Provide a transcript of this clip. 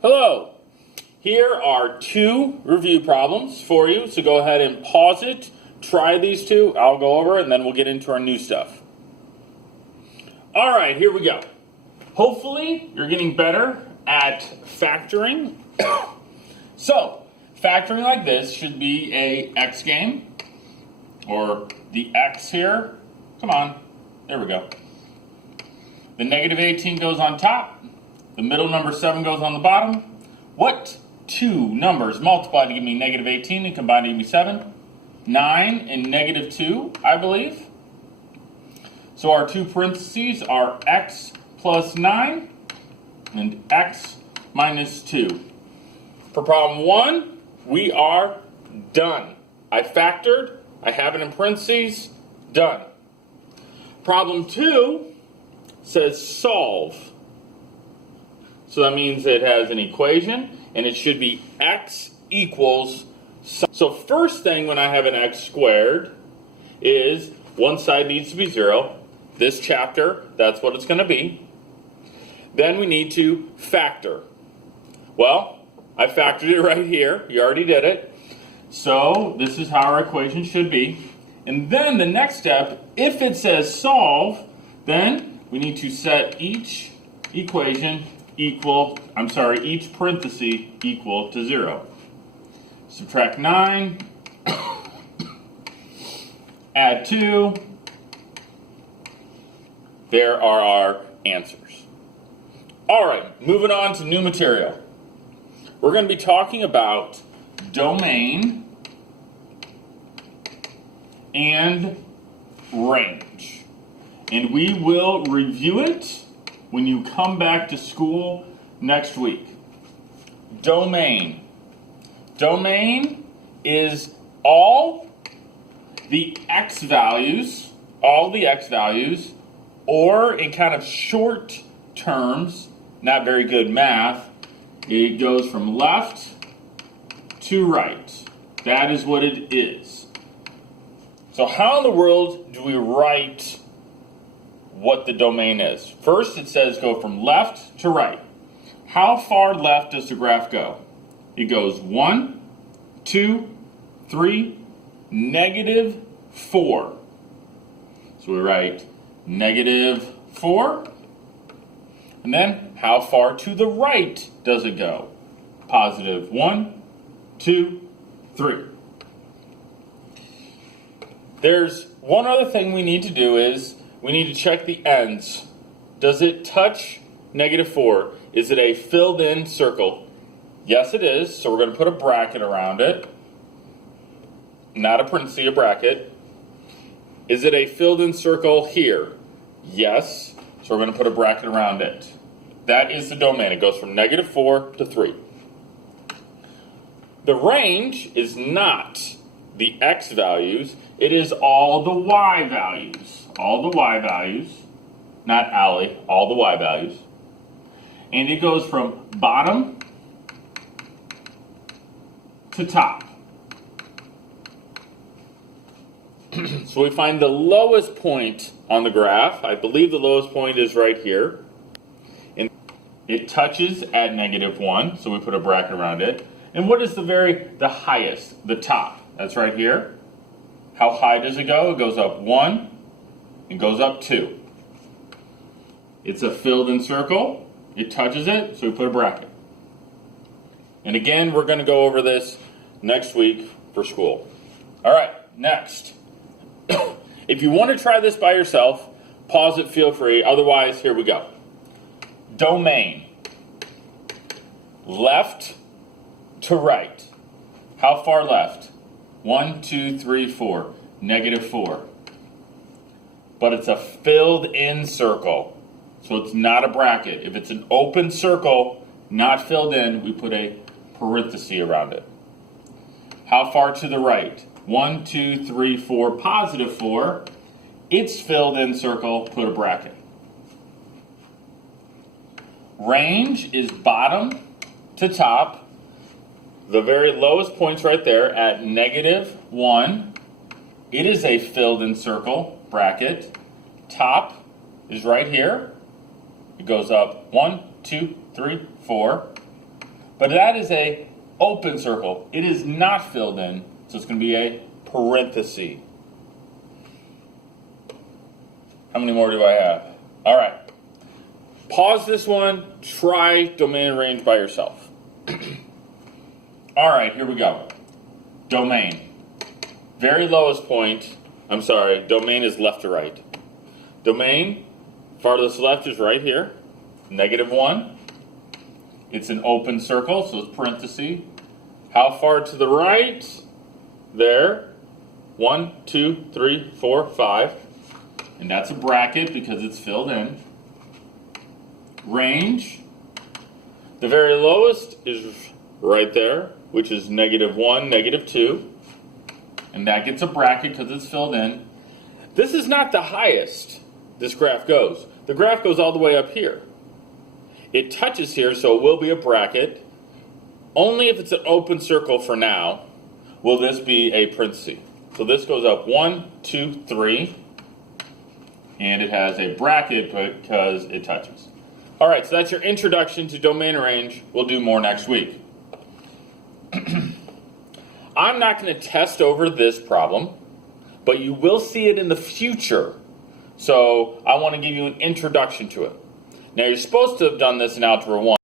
Hello, here are two review problems for you, so go ahead and pause it, try these two, I'll go over it, and then we'll get into our new stuff. Alright, here we go. Hopefully, you're getting better at factoring. So, factoring like this should be a X game, or the X here. Come on, there we go. The negative 18 goes on top. The middle number 7 goes on the bottom. What two numbers multiply to give me negative 18 and combine to give me 7? 9 and negative 2, I believe. So our two parentheses are x plus 9 and x minus 2. For problem 1, we are done. I factored, I have it in parentheses, done. Problem 2 says solve. So that means it has an equation, and it should be x equals. So first thing when I have an x squared is one side needs to be 0. This chapter, that's what it's going to be. Then we need to factor. Well, I factored it right here. You already did it. So this is how our equation should be. And then the next step, if it says solve, then we need to set each equation each parenthesis equal to 0. Subtract 9, add 2. There are our answers. Alright, moving on to new material. We're going to be talking about domain and range. And we will review it when you come back to school next week. Domain. Domain is all the x values, or in kind of short terms, not very good math, it goes from left to right. That is what it is. So how in the world do we write what the domain is? First, it says go from left to right. How far left does the graph go? It goes 1, 2, 3, negative 4. So we write negative 4. And then, how far to the right does it go? Positive 1, 2, 3. There's one other thing we need to do is we need to check the ends. Does it touch negative 4? Is it a filled in circle? Yes, it is. So we're going to put a bracket around it. Not a parenthesis, a bracket. Is it a filled in circle here? Yes. So we're going to put a bracket around it. That is the domain. It goes from negative 4 to 3. The range is not the x values. It is all the y values. All the y values. Not Allie, all the y values. And it goes from bottom to top. So we find the lowest point on the graph. I believe the lowest point is right here. And it touches at negative 1, so we put a bracket around it. And what is the highest? The top. That's right here. How high does it go? It goes up 1 and goes up 2. It's a filled in circle. It touches it, so we put a bracket. And again, we're going to go over this next week for school. All right, next. If you want to try this by yourself, pause it, feel free. Otherwise, here we go. Domain. Left to right. How far left? 1, 2, 3, 4. Negative 4. But it's a filled in circle. So it's not a bracket. If it's an open circle, not filled in, we put a parenthesis around it. How far to the right? 1, 2, 3, 4, positive 4. It's filled in circle, put a bracket. Range is bottom to top. The very lowest point's right there at negative 1. It is a filled in circle, bracket. Top is right here. It goes up 1, 2, 3, 4. But that is a open circle. It is not filled in, so it's going to be a parenthesis. How many more do I have? All right. Pause this one. Try domain and range by yourself. All right, here we go. Domain. Very lowest point. I'm sorry, domain is left to right. Domain, farthest left is right here. -1. It's an open circle, so it's parenthesis. How far to the right? There. 1, 2, 3, 4, 5. And that's a bracket because it's filled in. Range. The very lowest is right there, which is -1, -2. And that gets a bracket because it's filled in. This is not the highest this graph goes. The graph goes all the way up here. It touches here, so it will be a bracket. Only if it's an open circle for now will this be a parenthesis. So this goes up 1, 2, 3. And it has a bracket because it touches. All right, so that's your introduction to domain and range. We'll do more next week. I'm not going to test over this problem, but you will see it in the future. So I want to give you an introduction to it. Now, you're supposed to have done this in Algebra 1.